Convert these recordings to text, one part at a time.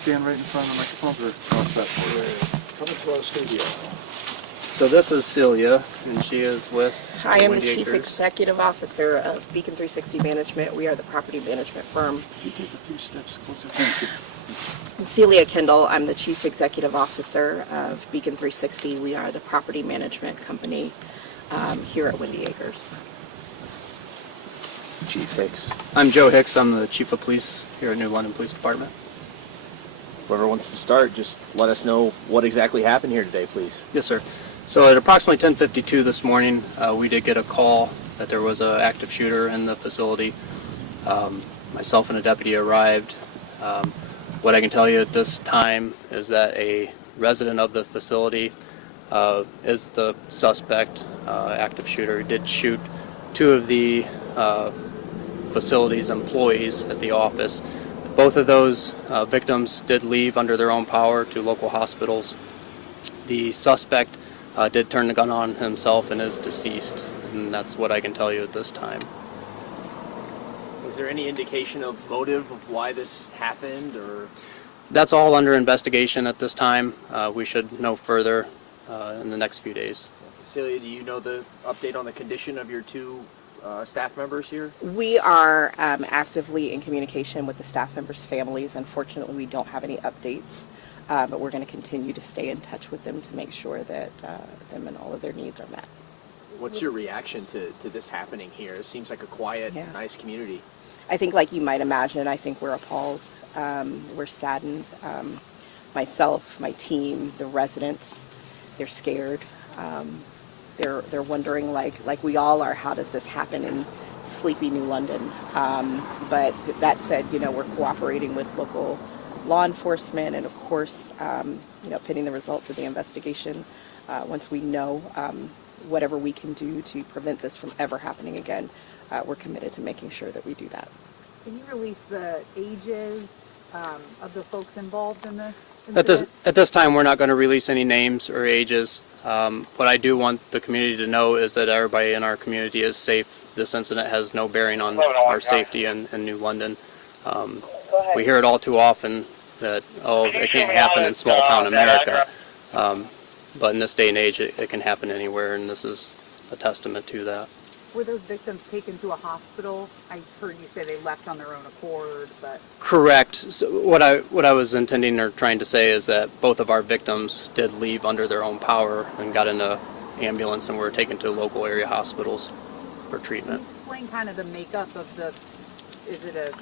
stand right in front of the microphone or all set for you? Coming to our studio. So this is Celia, and she is with I am the Windy Chief Acres. Executive Officer of Beacon 360 Management. We are the property management firm. Can you take a few steps closer? Thank you. Celia Kendall, I'm the Chief Executive Officer of Beacon 360. We are the property management company here at Windy Acres. Chief Hicks. I'm Joe Hicks. I'm the Chief of Police here at New London Police Department. Whoever wants to start, just let us know what exactly happened here today, please. Yes, sir. So at approximately 10:52 this morning, we did get a call that there was an active shooter in the facility. Myself and a deputy arrived. What I can tell you at this time is that a resident of the facility is the suspect, active shooter. He did shoot two of the facility's employees at the office. Both of those victims did leave under their own power to local hospitals. The suspect did turn the gun on himself and is deceased, and that's what I can tell you at this time. Was there any indication of motive of why this happened, or? That's all under investigation at this time. We should know further in the next few days. Celia, do you know the update on the condition of your two staff members here? We are actively in communication with the staff members' families. Unfortunately, we don't have any updates, but we're going to continue to stay in touch with them to make sure that them and all of their needs are met. What's your reaction to this happening here? It seems like a quiet, Yeah. nice community. I think, like you might imagine, I think we're appalled. We're saddened. Myself, my team, the residents, they're scared. They're wondering, like we all are, how does this happen in sleepy New London? But that said, we're cooperating with local law enforcement, and of course, pending the results of the investigation, once we know whatever we can do to prevent this from ever happening again, we're committed to making sure that we do that. Can you release the ages of the folks involved in this At incident? this time, we're not going to release any names or ages. What I do want the community to know is that everybody in our community is safe. This incident has no bearing on our safety in New London. We hear it all too often that, it can't happen in small town America. But in this day and age, it can happen anywhere, and this is a testament to that. Were those victims taken to a hospital? I heard you say they left on their own accord, but Correct. So what I was intending or trying to say is that both of our victims did leave under their own power and got in an ambulance and were taken to local area hospitals for can treatment. you explain kind of the makeup of is it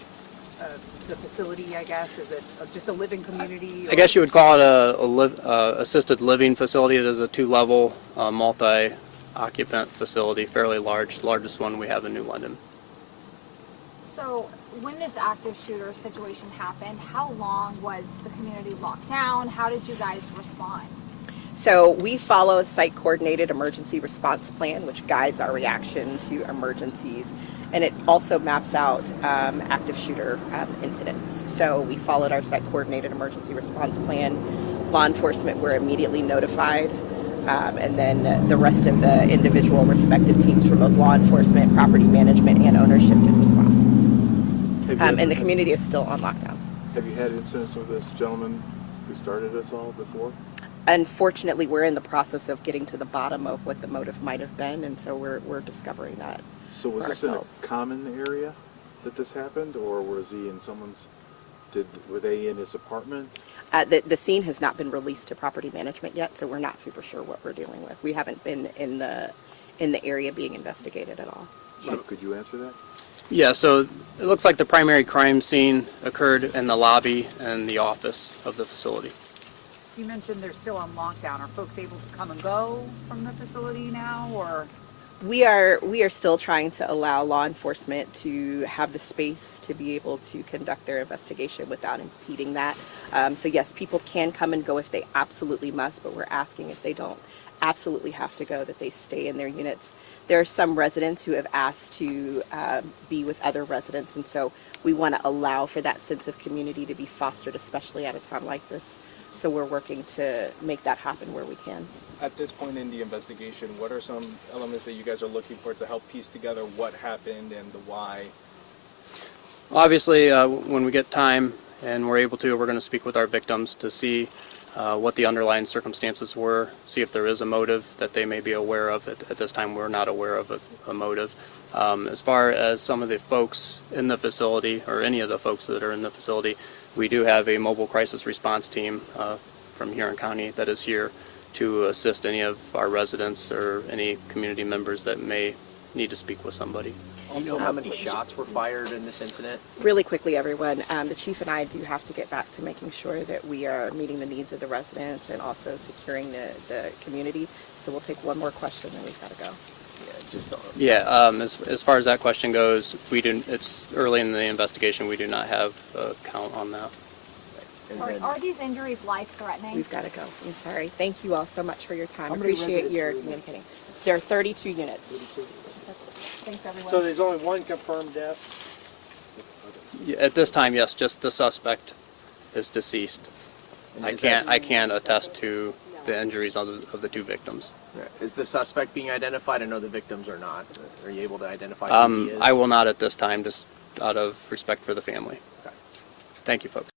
the facility, I guess? Is it just a living community? I guess you would call it assisted living facility. It is a 2-level multi-occupant facility, fairly large, largest one we have in New London. So when this active shooter situation happened, how long was the community locked down? How did you guys respond? So we follow a site-coordinated emergency response plan, which guides our reaction to emergencies, and it also maps out active shooter incidents. So we followed our site-coordinated emergency response plan. Law enforcement were immediately notified, and then the rest of the individual respective teams for both law enforcement, property management, and ownership did respond. And the community is still on lockdown. Have you had incidents with this gentleman who started this all before? Unfortunately, we're in the process of getting to the bottom of what the motive might have been, and so we're discovering that. So was for this in ourselves. a common area that this happened, or was he in were they in his apartment? The scene has not been released to property management yet, so we're not super sure what we're dealing with. We haven't been in the area being investigated at all. Chief, could you answer that? Yeah, so it looks like the primary crime scene occurred in the lobby and the office of the facility. You mentioned they're still on lockdown. Are folks able to come and go from the facility now, or? We are still trying to allow law enforcement to have the space to be able to conduct their investigation without impeding that. So yes, people can come and go if they absolutely must, but we're asking if they don't absolutely have to go, that they stay in their units. There are some residents who have asked to be with other residents, and so we want to allow for that sense of community to be fostered, especially at a time like this. So we're working to make that happen where we can. At this point in the investigation, what are some elements that you guys are looking for to help piece together what happened and the why? Obviously, when we get time and we're able to, we're going to speak with our victims to see what the underlying circumstances were, see if there is a motive that they may be aware of. At this time, we're not aware of a motive. As far as some of the folks in the facility, or any of the folks that are in the facility, we do have a mobile crisis response team from Huron County that is here to assist any of our residents or any community members that may need to speak with somebody. Do you know how many shots were fired in this incident? Really quickly, everyone, the chief and I do have to get back to making sure that we are meeting the needs of the residents and also securing the community. So we'll take one more question and we've got to go. Yeah, just Yeah, as far as that question goes, it's early in the investigation. We do not have a count on that. and Sorry, then- are these injuries life-threatening? We've got to go. I'm sorry. Thank you all so much for your time. How many Appreciate your residents are in communicating. There are 32 units. Thanks, everyone. So there's only one confirmed death? Yeah, at this time, yes, just the suspect is deceased. and I is that- can't attest to the injuries of the two victims. Is the suspect being identified? I know the victims are not. Are you able to identify who he is? I will not at this time, just out of respect for the family. Okay. Thank you, folks.